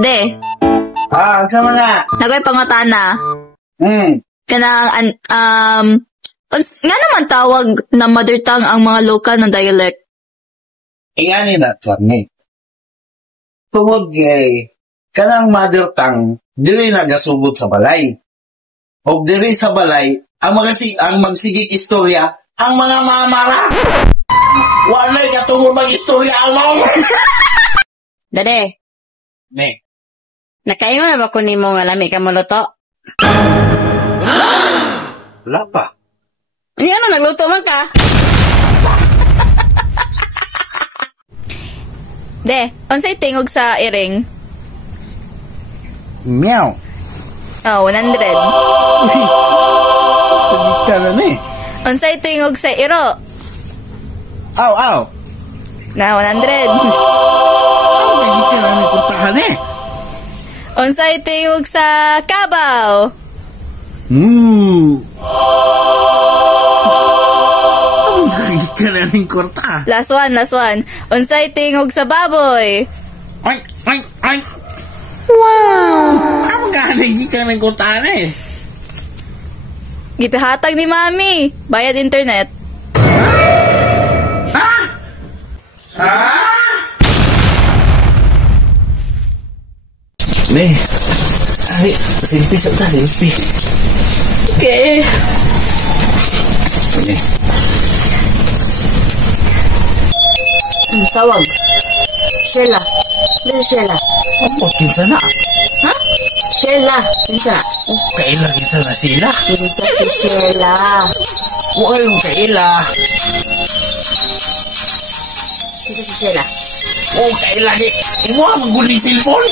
De. Sama na. Nagoy pangutana. Kanang, nga naman tawag na mother tongue ang mga lokal ng dialect? Ingani na ni. Tungod gay, kanang mother tongue, dili nagasugod sa balay. O dili sa balay, ang magsigig istorya, ang mga mamara. Walay katungod mag-istorya ang mga. Dade. Ne. Nakaingon na ba ko ni mo nga lami ka muluto? Wala pa. Ano, nagluto man ka? De, unsay tingog sa iring? Meow. Oh, 100. Pagkita na ni. Unsay tingog sa iro? Aw. Na 100. Pagkita na ni kurtahan eh. Unsay tingog sa kabaw? Pagkita na ni kurta. Last one. Unsay tingog sa baboy? Ay. Wow! Ang galing ka ng kurtahan eh. Gipahatag ni Mami. Bayad internet. Ne. Ay, silpi. Okay. Ne. Sawag. Sheila. Sheila. Apa kinsa na? Ha? Sheila. Kinsa? Kaila kinsa na sila? Kinsa si Sheila. Wala yung kaila. Kinsa si Sheila. Kaila ni. Imo ang guling silpon.